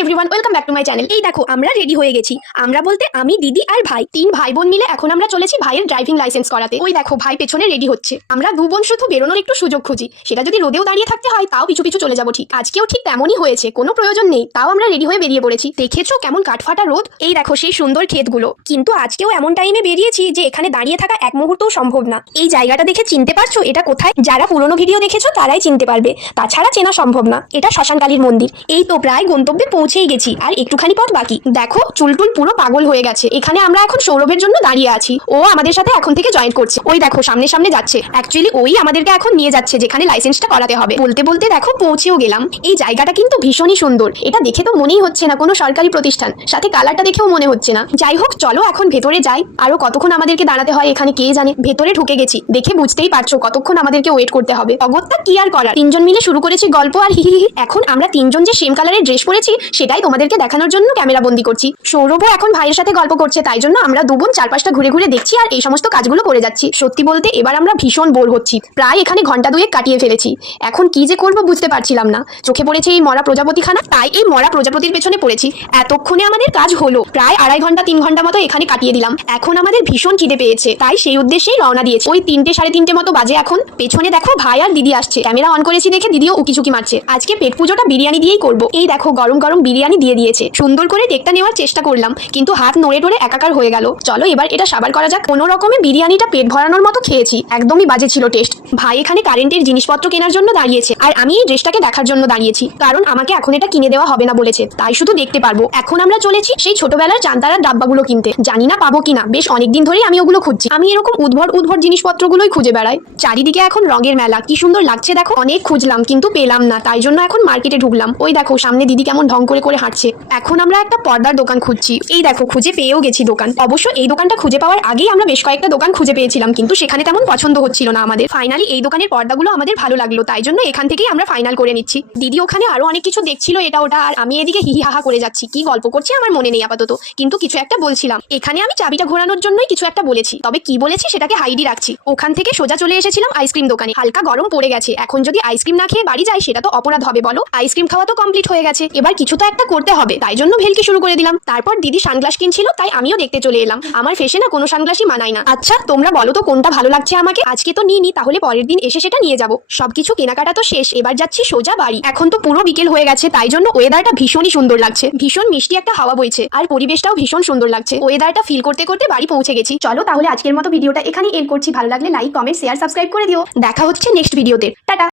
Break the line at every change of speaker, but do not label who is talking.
Everyone welcome back to my channel এই দেখো, আমরা রেডি হয়ে গেছি। আমরা বলতে আমি, দিদি আর ভাই। তিন ভাই বোন মিলে এখন আমরা চলেছি ভাইয়ের ড্রাইভিং লাইসেন্স করাতে। ওই দেখো, ভাই পেছনে রেডি হচ্ছে। আমরা দু বোন শুধু বেরোনোর একটু সুযোগ খুঁজি। সেটা যদি রোদেও দাঁড়িয়ে থাকতে হয়, তাও পিছু পিছু চলে যাব ঠিক। আজকেও ঠিক তেমনই হয়েছে, কোনো প্রয়োজন নেই। তাও আমরা রেডি হয়ে বেরিয়ে পড়েছি। দেখেছ কেমন কাঠফাটা রোদ? এই দেখো, সেই সুন্দর ক্ষেতগুলো। কিন্তু আজকেও এমন টাইমে বেরিয়েছি যে এখানে দাঁড়িয়ে থাকা এক মুহূর্তও সম্ভব না। এই জায়গাটা দেখে চিনতে পারছ? এটা কোথায়? যারা পুরোনো ভিডিও দেখেছ, তারাই চিনতে পারবে। তাছাড়া চেনা সম্ভব না। এটা শ্মশানকালীর মন্দির। এই তো প্রায় গন্তব্যে পৌঁছেই গেছি, আর একটুখানি পথ বাকি। দেখো, চুলটুল পুরো পাগল হয়ে গেছে। এখানে আমরা এখন সৌরভের জন্য দাঁড়িয়ে আছি। ও আমাদের সাথে এখন থেকে জয়েন করছে। ওই দেখো, সামনে সামনে যাচ্ছে। অ্যাকচুয়ালি ওই আমাদেরকে এখন নিয়ে যাচ্ছে, যেখানে লাইসেন্সটা করাতে হবে। বলতে বলতে দেখো, পৌঁছেও গেলাম। এই জায়গাটা কিন্তু ভীষণই সুন্দর। এটা দেখে তো মনেই হচ্ছে না কোনো সরকারি প্রতিষ্ঠান। সাথে কালারটা দেখেও মনে হচ্ছে না। যাই হোক, চলো এখন ভেতরে যাই। আরও কতক্ষণ আমাদেরকে দাঁড়াতে হয়, এখানে কে জানে? ভেতরে ঢুকে গেছি। দেখে বুঝতেই পারছ কতক্ষণ আমাদেরকে ওয়েট করতে হবে। অগত্যা, কি আর করার? তিনজন মিলে শুরু করেছি গল্প আর হি হি হি। এখন আমরা তিনজন যে সেম কালারের ড্রেস পরেছি সেটাই তোমাদেরকে দেখানোর জন্য ক্যামেরা বন্দি করছি। সৌরভও এখন ভাইয়ের সাথে গল্প করছে, তাই জন্য আমরা দুবোন চারপাশটা ঘুরে ঘুরে দেখছি আর এই সমস্ত কাজগুলো করে যাচ্ছি। সত্যি বলতে এবার আমরা ভীষণ বোর হচ্ছি। প্রায় এখানে ঘণ্টা দুয়েক কাটিয়ে ফেলেছি। এখন কি যে করব বুঝতে পারছিলাম না। চোখে পড়েছে এই মরা প্রজাপতিখানা, তাই এই মরা প্রজাপতির পেছনে পড়েছি। এতক্ষণে আমাদের কাজ হলো। প্রায় আড়াই ঘণ্টা, তিন ঘণ্টা মতো এখানে কাটিয়ে দিলাম। এখন আমাদের ভীষণ খিদে পেয়েছে, তাই সেই উদ্দেশ্যেই রওনা দিয়েছে। ওই তিনটে সাড়ে তিনটে মতো বাজে এখন। পেছনে দেখো ভাই আর দিদি আসছে। ক্যামেরা অন করেছি দেখে দিদিও উকিচুকি মারছে। আজকে পেট পুজোটা বিরিয়ানি দিয়েই করব। এই দেখো গরম গরম বিরিয়ানি দিয়ে দিয়েছে। সুন্দর করে টেকটা নেওয়ার চেষ্টা করলাম, কিন্তু হাত নড়ে টড়ে একাকার হয়ে গেল। চলো এবার এটা সাবার করা যাক। কোনো রকমে বিরিয়ানিটা পেট ভরানোর মতো খেয়েছি। একদমই বাজে ছিল টেস্ট ভাই এখানে কারেন্টের জিনিসপত্র কেনার জন্য দাঁড়িয়েছে। আর আমি এই ড্রেসটাকে দেখার জন্য দাঁড়িয়েছি। কারণ আমাকে এখন এটা কিনে দেওয়া হবে না বলেছে। তাই শুধু দেখতে পারব। এখন আমরা চলেছি সেই ছোটবেলার চান্তারার ডাব্বাগুলো কিনতে। জানি না পাবো কিনা। বেশ অনেকদিন ধরেই আমি ওগুলো খুঁজছি। আমি এরকম উদ্ভর উদ্ভর জিনিসপত্রগুলোই খুঁজে বেড়াই। চারিদিকে এখন রঙের মেলা। কি সুন্দর লাগছে দেখো। অনেক খুঁজলাম, কিন্তু পেলাম না। তাই জন্য এখন মার্কেটে ঢুকলাম। ওই দেখো, সামনে দিদি কেমন ঢং করে করে করে হাঁটছে। এখন আমরা একটা পর্দার দোকান খুঁজছি। এই দেখো, খুঁজে পেয়েও গেছি দোকান। অবশ্য এই দোকানটা খুঁজে পাওয়ার আগেই আমরা বেশ কয়েকটা দোকান খুঁজে পেয়েছিলাম, কিন্তু সেখানে তেমন পছন্দ হচ্ছিল না আমাদের। ফাইনালি এই দোকানের পর্দাগুলো আমাদের ভালো লাগল, তাই জন্য এখান থেকেই আমরা ফাইনাল করে নিচ্ছি। দিদি ওখানে আরও অনেক কিছু দেখছিল এটা ওটা, আর আমি এদিকে হিহি হাহা করে যাচ্ছি। কি গল্প করছি আমার মনে নেই আপাতত, কিন্তু কিছু একটা বলছিলাম। এখানে আমি চাবিটা ঘোরানোর জন্যই কিছু একটা বলেছি। তবে কি বলেছি সেটাকে হাইডি রাখছি। ওখান থেকে সোজা চলে এসেছিলাম আইসক্রিম দোকানে। হালকা গরম পড়ে গেছে। এখন যদি আইসক্রিম না খেয়ে বাড়ি যাই, সেটা তো অপরাধ হবে, বলো। আইসক্রিম খাওয়া তো কমপ্লিট হয়ে গেছে। এবার কিছু তো একটা করতে হবে। তাই জন্য ভেলকি শুরু করে দিলাম। তারপর দিদি সানগ্লাস কিনছিল, তাই আমিও দেখতে চলে এলাম। আমার ফেসে না কোনো সানগ্লাসই মানায় না। আচ্ছা তোমরা বলো তো কোনটা ভালো লাগছে আমাকে? আজকে তো নিইনি, তাহলে পরের দিন এসে সেটা নিয়ে যাব। সবকিছু কেনাকাটা তো শেষ, এবার যাচ্ছি সোজা বাড়ি। এখন তো পুরো বিকেল হয়ে গেছে, তাই জন্য ওয়েদারটা ভীষণই সুন্দর লাগছে। ভীষণ মিষ্টি একটা হাওয়া বইছে, আর পরিবেশটাও ভীষণ সুন্দর লাগছে। ওয়েদারটা ফিল করতে করতে বাড়ি পৌঁছে গেছি। চলো তাহলে আজকের মতো ভিডিওটা এখানে এন্ড করছি। ভালো লাগলে লাইক কমেন্ট শেয়ার সাবস্ক্রাইব করে দিও। দেখা হচ্ছে নেক্সট ভিডিওতে টাটা!